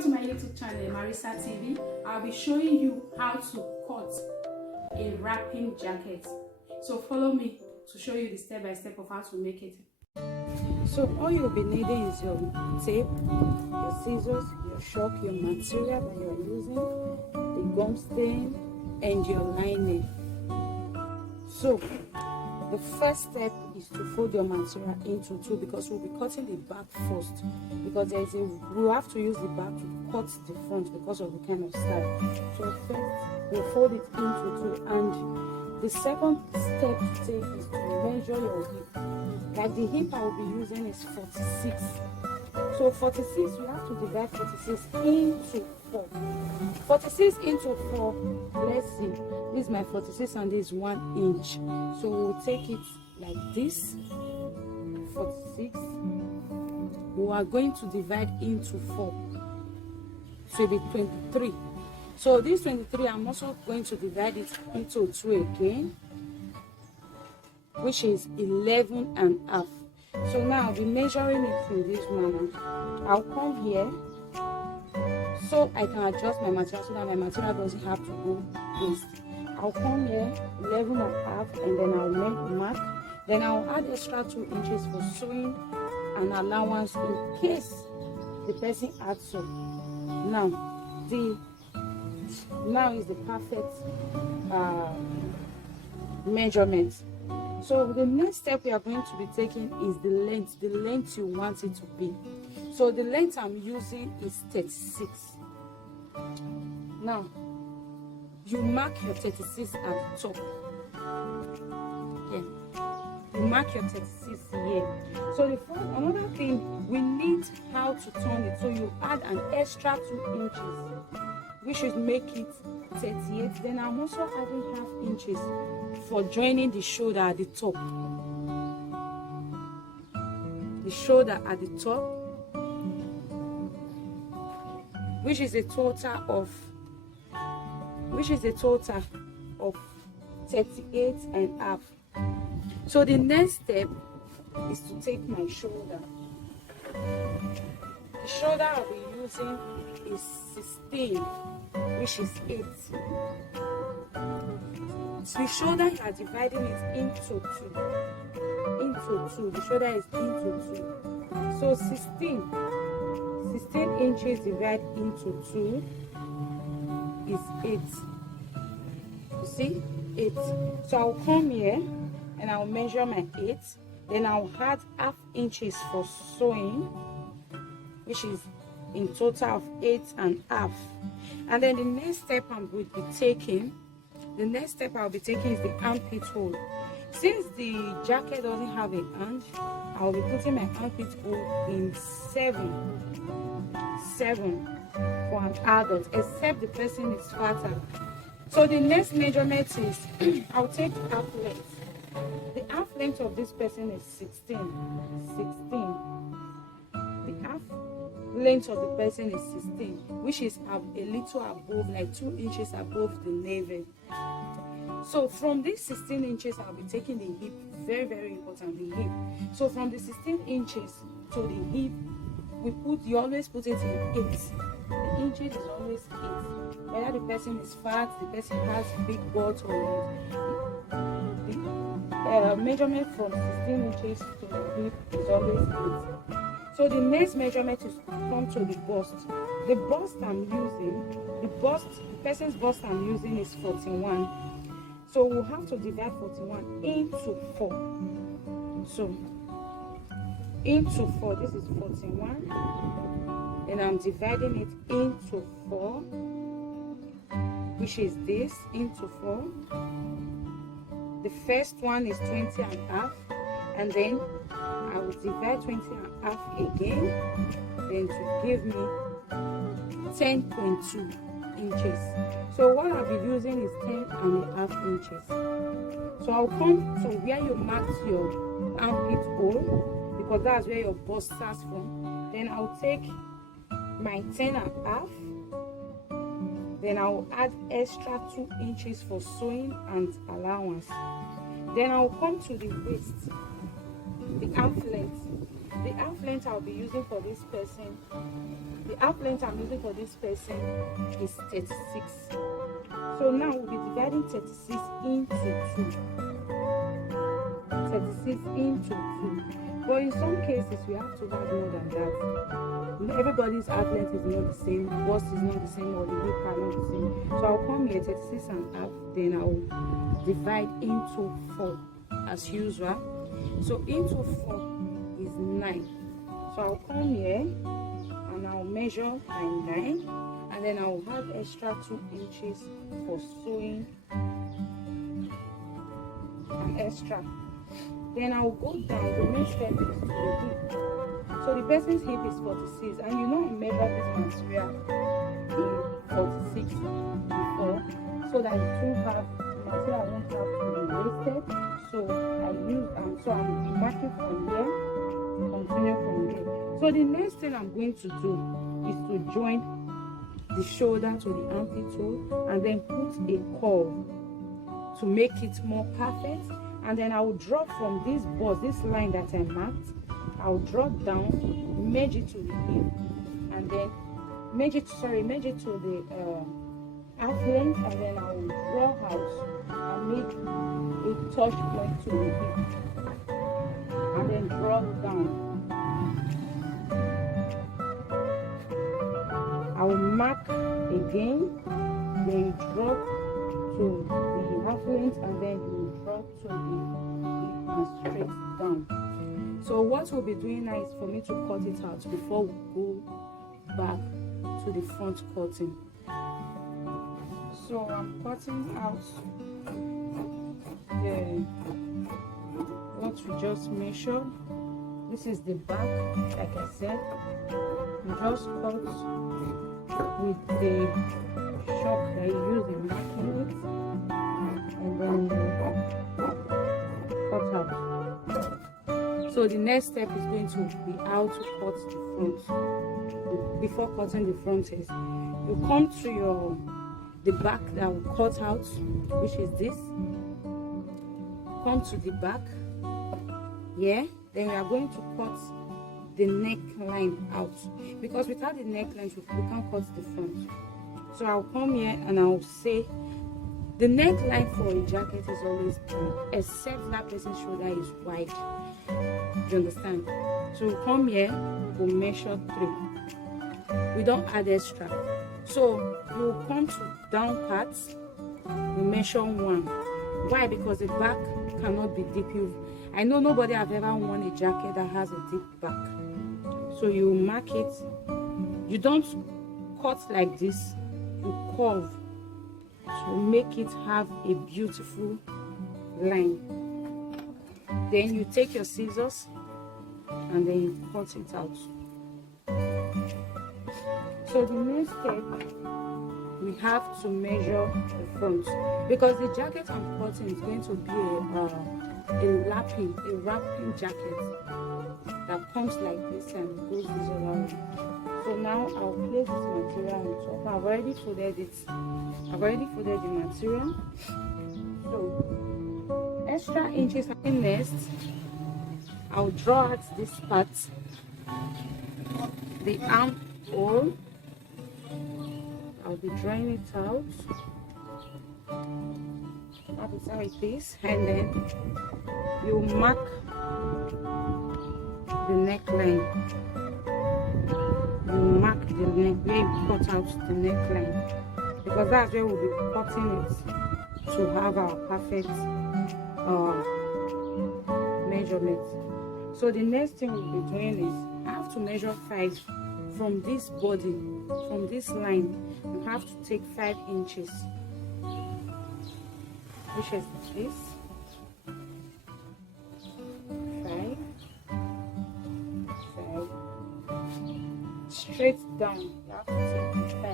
Welcome to my YouTube channel, Marisa TV. I'll be showing you how to cut a wrapping jacket. So follow me to show you the step by step of how to make it. So all you'll be needing is your tape, your scissors, your chalk, your material that you're using, the gum stain, and your lining. So the first step is to fold your material into two, because we'll be cutting the back first, because we'll have to use the back to cut the front because of the kind of style. So first we'll fold it into two, and the second step to take is to measure your hip. Like the hip I will be using is 46. So 46, you have to divide 46 into 4. 46 into 4, let's see. This is my 46 and this is 1 inch. So we'll take it like this. 46. We are going to divide into 4. So it'll be 23. So this 23, I'm also going to divide it into 2 again, which is 11 and a half. So now I'll be measuring it in this manner. I'll come here so I can adjust my material so that my material doesn't have to go waste. I'll come here 11 and a half, and then I'll make mark. Then I'll add extra 2 inches for sewing and allowance in case the person adds so. Now is the perfect measurement. So the next step we are going to be taking is the length you want it to be. So the length I'm using is 36. Now you mark your 36 at the top. Yeah, you mark your 36 here. So another thing, we need how to turn it. So you add an extra 2 inches, which should make it 38. Then I'm also adding half inches for joining the shoulder at the top. The shoulder at the top, which is a total of 38 and a half. So the next step is to take my shoulder. The shoulder I'll be using is 16, which is 8. The shoulder, you are dividing it into 2. The shoulder is into 2. So 16 inches divided into 2 is 8. You see? 8. So I'll come here and I'll measure my 8. Then I'll add half inches for sewing, which is in total of 8 and a half. And then the next step I'll be taking is the armpit hole. Since the jacket doesn't have a hand, I'll be putting my armpit hole in 7 for an adult, except the person is fatter. So the next measurement is I'll take half length. The half length of this person is 16. The half length of the person is 16, which is a little above, like 2 inches above the navel. So from these 16 inches, I'll be taking the hip. Very, very important, the hip. So from the 16 inches to the hip, you always put it in 8. The inches is always 8. Whether the person is fat, the person has big butt or not, the measurement from 16 inches to the hip is always 8. So the next measurement is to come to the bust. The person's bust I'm using is 41. So we'll have to divide 41 into 4. So into 4, this is 41. Then I'm dividing it into 4, which is this, into 4. The first one is 20 and a half, and then I will divide 20 and a half again, then to give me 10.2 inches. So what I'll be using is 10 and a half inches. So I'll come to where you marked your armpit hole, because that's where your bust starts from. Then I'll take my 10 and a half. Then I'll add extra 2 inches for sewing and allowance. Then I'll come to the waist, the arm length. The arm length I'll be using for this person, the half length I'm using for this person is 36. So now we'll be dividing 36 into 2. 36 into 2. But in some cases, we have to have more than that. Everybody's half length is not the same, bust is not the same, or the hip are not the same. So I'll come here 36 and half, then I'll divide into 4 as usual. So into 4 is 9. So I'll come here and I'll measure my 9, and then I'll have extra 2 inches for sewing and extra. Then I'll go down. The next step is to the hip. So the person's hip is 46, and you know I measured this material in 46 before, so that it won't have, the material won't have to be wasted. So so I'm marking from here, continue from here. So the next thing I'm going to do is to join the shoulder to the armpit hole, and then put a curve to make it more perfect. And then I will draw from this bust, this line that I marked, I'll draw down, merge it to the hip, and then merge it to the half length, and then I will draw out and make a touch point to the hip, and then draw down. I will mark again, then you draw to the half length, and then you draw to the hip and straight down. So what we'll be doing now is for me to cut it out before we go back to the front cutting. So I'm cutting out what we just measured. This is the back, like I said. You just cut with the shock that you use in marking it, and then cut out. So the next step is going to be how to cut the front. Before cutting the front is, you come to the back that will cut out, which is this. Come to the back, yeah. Then we are going to cut the neckline out, because without the neckline we can't cut the front. So I'll come here and I'll say the neckline for a jacket is always 3, except that person's shoulder is wide. You understand? So we'll come here, we'll measure 3. We don't add extra. So you'll come to down parts, we measure 1. Why? Because the back cannot be deep. I know nobody have ever worn a jacket that has a deep back. So you mark it. You don't cut like this. You curve to make it have a beautiful line. Then you take your scissors and then you cut it out. So the next step, we have to measure the front, because the jacket I'm cutting is going to be a wrapping jacket that comes like this and goes this other way. So now I'll place this material on top. I've already folded it. I've already folded the material. So extra inches. Next, I'll draw out this part, the armhole. I'll be drawing it out. That is how it is, and then you mark the neckline. You mark the neck where you cut out the neckline, because that's where we'll be cutting it to have our perfect measurement. So the next thing we'll be doing is I have to measure 5 from this body, from this line. You have to take 5 inches, which is this. 5. Straight down. You have to take 5.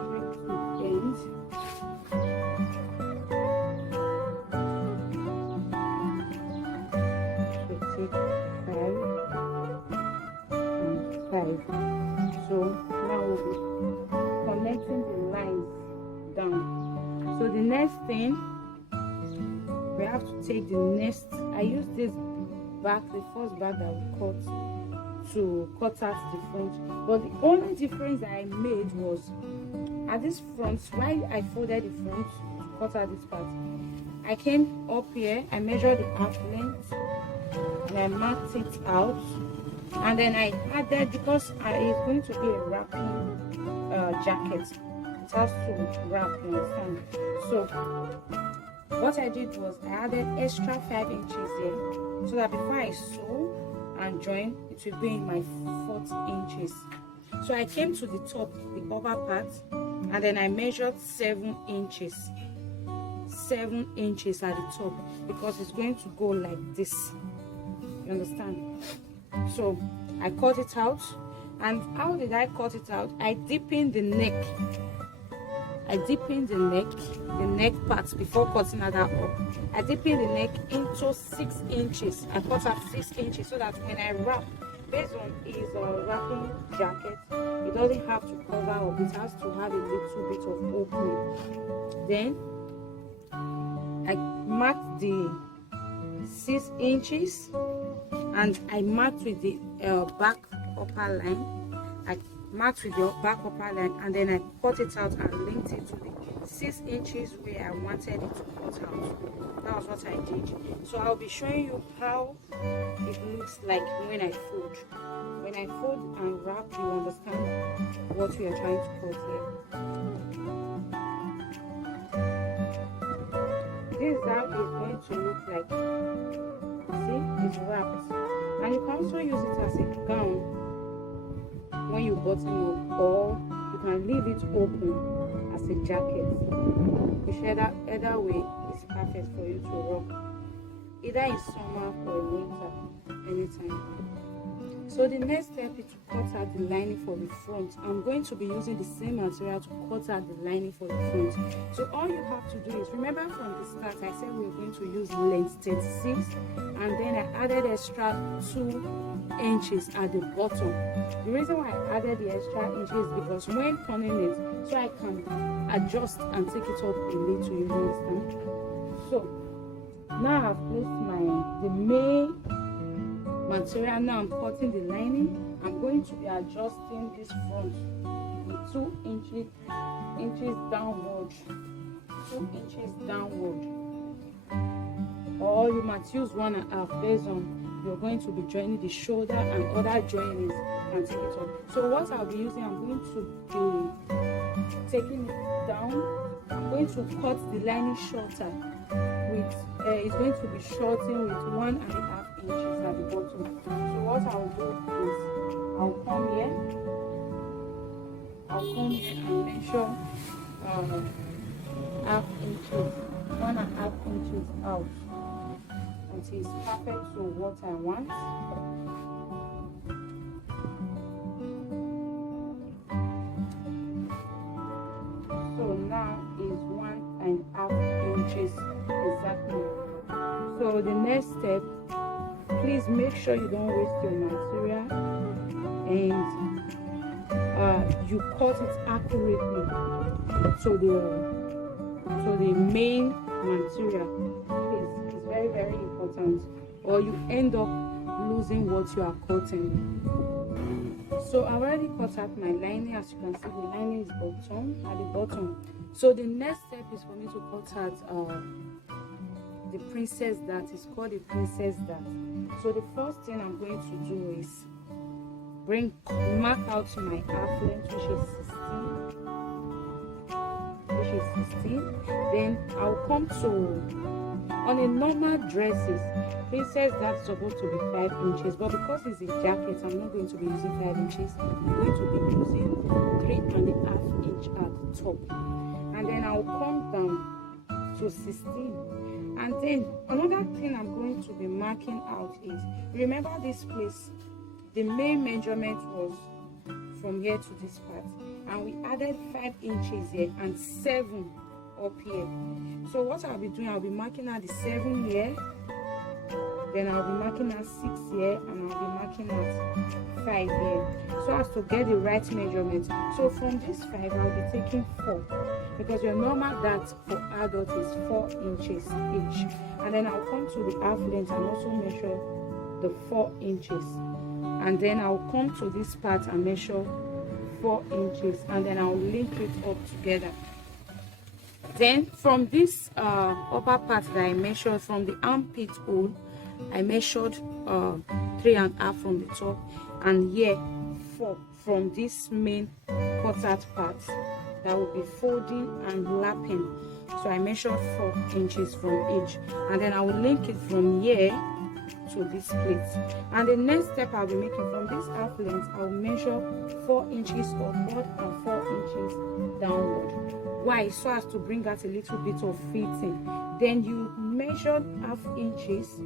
Straight to bend. So take 5 and 5. So now we'll be connecting the lines down. So the next thing, we have to take the next. I use this back, the first back that we cut, to cut out the front. But the only difference that I made was at this front, while I folded the front to cut out this part, I came up here, I measured the half length and I marked it out, and then I added, because it's going to be a wrapping jacket, it has to wrap, you understand? So what I did was I added extra 5 inches here, so that before I sew and join, it will be in my 4 inches. So I came to the top, the upper part, and then I measured 7 inches. 7 inches at the top, because it's going to go like this, you understand? So I cut it out. And how did I cut it out? I deepened the neck. I deepened the neck part before cutting that up. I deepened the neck into 6 inches. I cut out 6 inches so that when I wrap, based on his wrapping jacket, it doesn't have to cover up. It has to have a little bit of opening. Then I marked the 6 inches, and I marked with the back upper line. I marked with the back upper line, and then I cut it out and linked it to the 6 inches where I wanted it to cut out. That was what I did. So I'll be showing you how it looks like when I fold. When I fold and wrap, you understand what we are trying to cut here. This is how it's going to look like. See, it's wrapped, and you can also use it as a gown when you button up, or you can leave it open as a jacket. Either way is perfect for you to rock, either in summer or in winter, anytime. So the next step is to cut out the lining for the front. I'm going to be using the same material to cut out the lining for the front. So all you have to do is, remember from the start I said we were going to use length 36, and then I added extra 2 inches at the bottom. The reason why I added the extra inches is because when turning it, so I can adjust and take it up a little, you understand? So now I've placed the main material. Now I'm cutting the lining. I'm going to be adjusting this front with 2 inches downward, 2 inches downward, or you might use 1.5 based on you're going to be joining the shoulder and other joinings and take it up. So what I'll be using, I'm going to be taking it down. I'm going to cut the lining shorter with it's going to be shortened with 1.5 inches at the bottom. So what I'll do is I'll come here and measure half inches, 1.5 inches out until it's perfect to what I want. So now is 1.5 inches exactly. So the next step, please make sure you don't waste your material and you cut it accurately to the main material. Please, it's very, very important, or you end up losing what you are cutting. So I already cut out my lining. As you can see, the lining is at the bottom. So the next step is for me to cut out the princess dart. Is called the princess dart. So the first thing I'm going to do is mark out my half length, which is 16. Then I'll come to, on a normal dresses, princess dart is supposed to be 5 inches, but because it's a jacket, I'm not going to be using 5 inches. I'm going to be using 3.5 inch at the top, and then I'll come down to 16. And then another thing I'm going to be marking out is, remember this place, the main measurement was from here to this part, and we added 5 inches here and 7 up here. So what I'll be doing, I'll be marking out the 7 here, then I'll be marking out 6 here, and I'll be marking out 5 here, so as to get the right measurement. So from this 5, I'll be taking 4, because your normal dart for adult is 4 inches each. And then I'll come to the half length and also measure the 4 inches. and then I'll come to this part and measure 4 inches, and then I'll link it up together. Then from this upper part that I measured from the armpit hole, I measured 3.5 from the top, and here 4 from this main cut out part that will be folding and lapping. So I measured 4 inches from each, and then I will link it from here to this plate. And the next step I'll be making, from this half length, I'll measure 4 inches upward and 4 inches downward. Why? So as to bring out a little bit of fitting. Then you measure half inches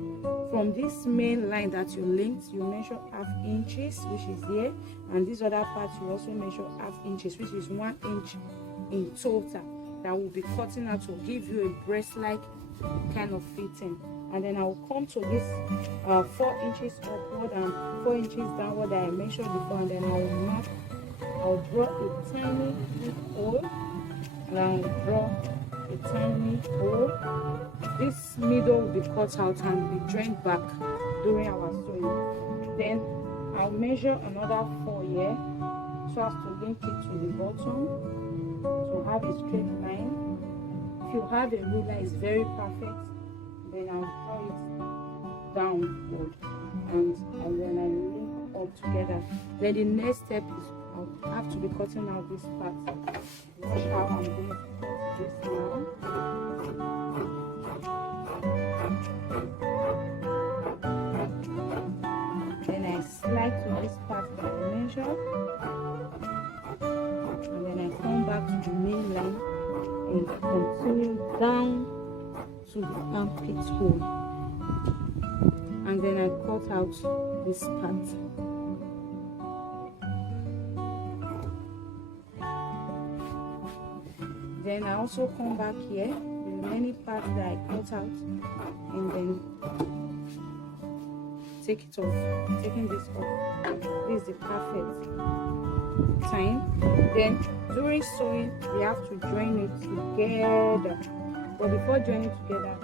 from this main line that you linked. You measure half inches, which is here, and this other part you also measure half inches, which is 1 inch in total, that will be cutting out to give you a breast-like kind of fitting. And then I'll come to this 4 inches upward and 4 inches downward that I measured before, and then I'll draw a tiny hole, and I'll draw a tiny hole. This middle will be cut out and be drained back during our sewing. Then I'll measure another 4 here so as to link it to the bottom to have a straight line. If you have a ruler, it's very perfect. Then I'll draw it downward, and then I link up together. Then the next step is I'll have to be cutting out this part. Watch how I'm going to cut this now. Then I slide to this part that I measured, and then I come back to the main line and continue down to the armpit hole, and then I cut out this part. Then I also come back here, the remaining part that I cut out, and then take it off. Taking this off, this is the perfect time. Then during sewing, we have to join it together. But before joining together,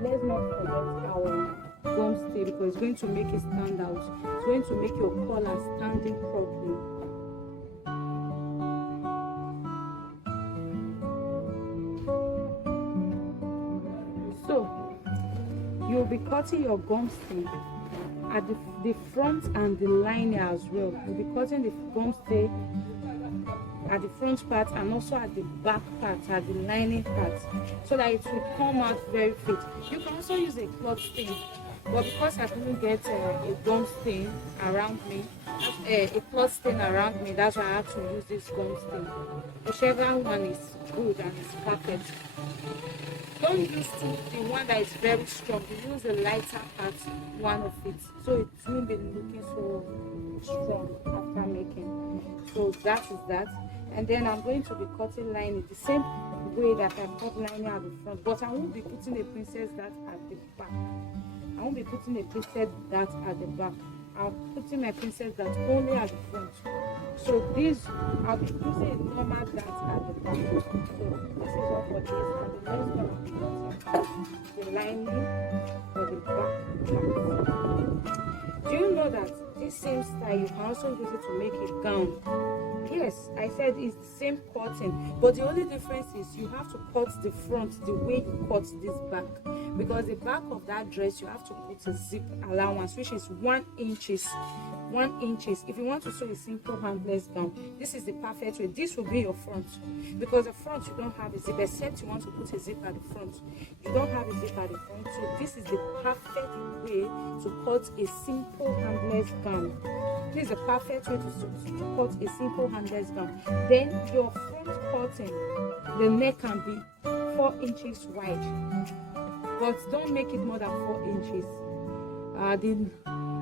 let's not forget our gum stay, because it's going to make it stand out. It's going to make your collar standing properly. So you'll be cutting your gum stay at the front and the lining as well. You'll be cutting the gum stay at the front part and also at the back part, at the lining part, so that it will come out very fit. You can also use a cloth stain, but because I couldn't get a gum stain around me, a cloth stain around me, that's why I have to use this gum stain. Whichever one is good and is perfect. Don't use the one that is very strong. You use the lighter part, one of it, so it won't be looking so strong after making. So that is that. And then I'm going to be cutting lining the same way that I cut lining at the front, but I won't be putting a princess dart at the back. I won't be putting a princess dart at the back. I'm putting my princess dart only at the front. So this, I'll be using a normal dart at the back. So this is all for this, and the next one I'll be cutting the lining for the back. Do you know that this same style you can also use it to make a gown? Yes, I said it's the same cutting, but the only difference is you have to cut the front the way you cut this back, because the back of that dress you have to put a zip allowance, which is 1 inches. 1 inches. If you want to sew a simple handless gown, this is the perfect way. This will be your front, because the front you don't have a zip, except you want to put a zip at the front. You don't have a zip at the front, so this is the perfect way to cut a simple handless gown. This is the perfect way to cut a simple handless gown. Then your front cutting, the neck can be 4 inches wide, but don't make it more than 4 inches.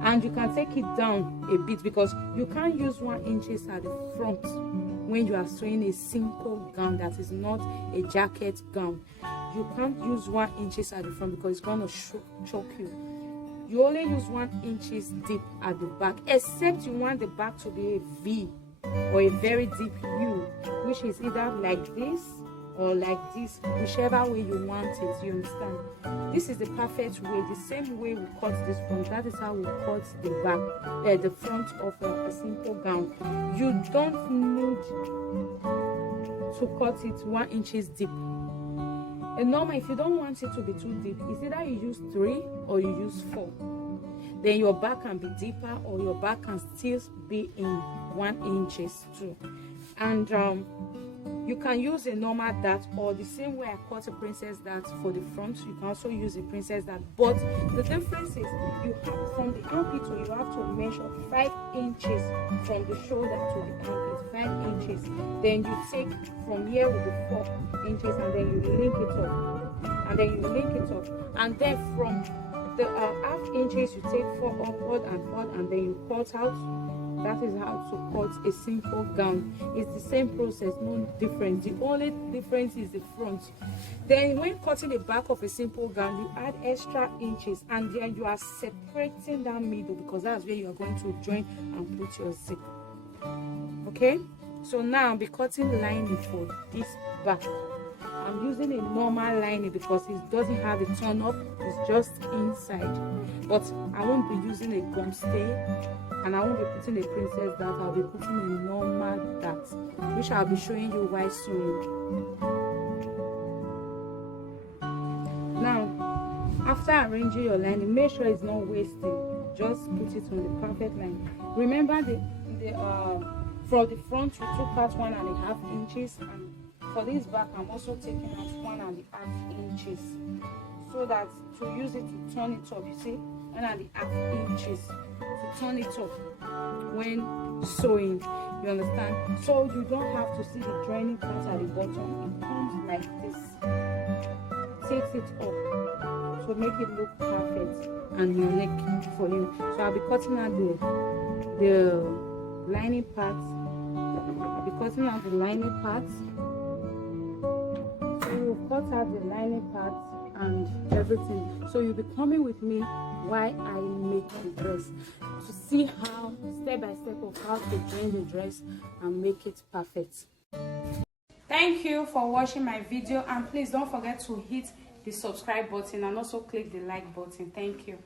And you can take it down a bit, because you can't use 1 inches at the front when you are sewing a simple gown that is not a jacket gown. You can't use 1 inches at the front because it's going to choke you. You only use 1 inches deep at the back, except you want the back to be a V or a very deep U, which is either like this or like this, whichever way you want it, you understand. This is the perfect way, the same way we cut this front. That is how we cut the back, the front of a simple gown. You don't need to cut it 1 inch deep. And normal, if you don't want it to be too deep, it's either you use 3 or you use 4. Then your back can be deeper, or your back can still be in 1 inch too. And you can use a normal dart, or the same way I cut a princess dart for the front, you can also use a princess dart. But the difference is, you have from the armpit, you have to measure 5 inches from the shoulder to the armpit, 5 inches. Then you take from here with the 4 inches, and then you link it up, and then you link it up, and then from the half inches you take 4 upward, and then you cut out. That is how to cut a simple gown. It's the same process, no difference. The only difference is the front. Then when cutting the back of a simple gown, you add extra inches, and then you are separating that middle, because that's where you are going to join and put your zip. Okay, so now I'll be cutting lining for this back. I'm using a normal lining because it doesn't have a turn up, it's just inside. But I won't be using a gum stay, and I won't be putting a princess dart. I'll be putting a normal dart, which I'll be showing you while sewing. Now, after arranging your lining, make sure it's not wasting. Just put it on the perfect line. Remember from the front you took out 1.5 inches, and for this back I'm also taking out 1.5 inches, so that to use it to turn it up. You see, 1.5 inches to turn it up when sewing, you understand. So you don't have to see the joining part at the bottom. It comes like this, takes it up to make it look perfect and unique for you. So I'll be cutting out the lining part. I'll be cutting out the lining part. So you'll cut out the lining part and everything. So you'll be coming with me while I make the dress to see how step by step of how to join the dress and make it perfect. Thank you for watching my video, and please don't forget to hit the subscribe button and also click the like button. Thank you.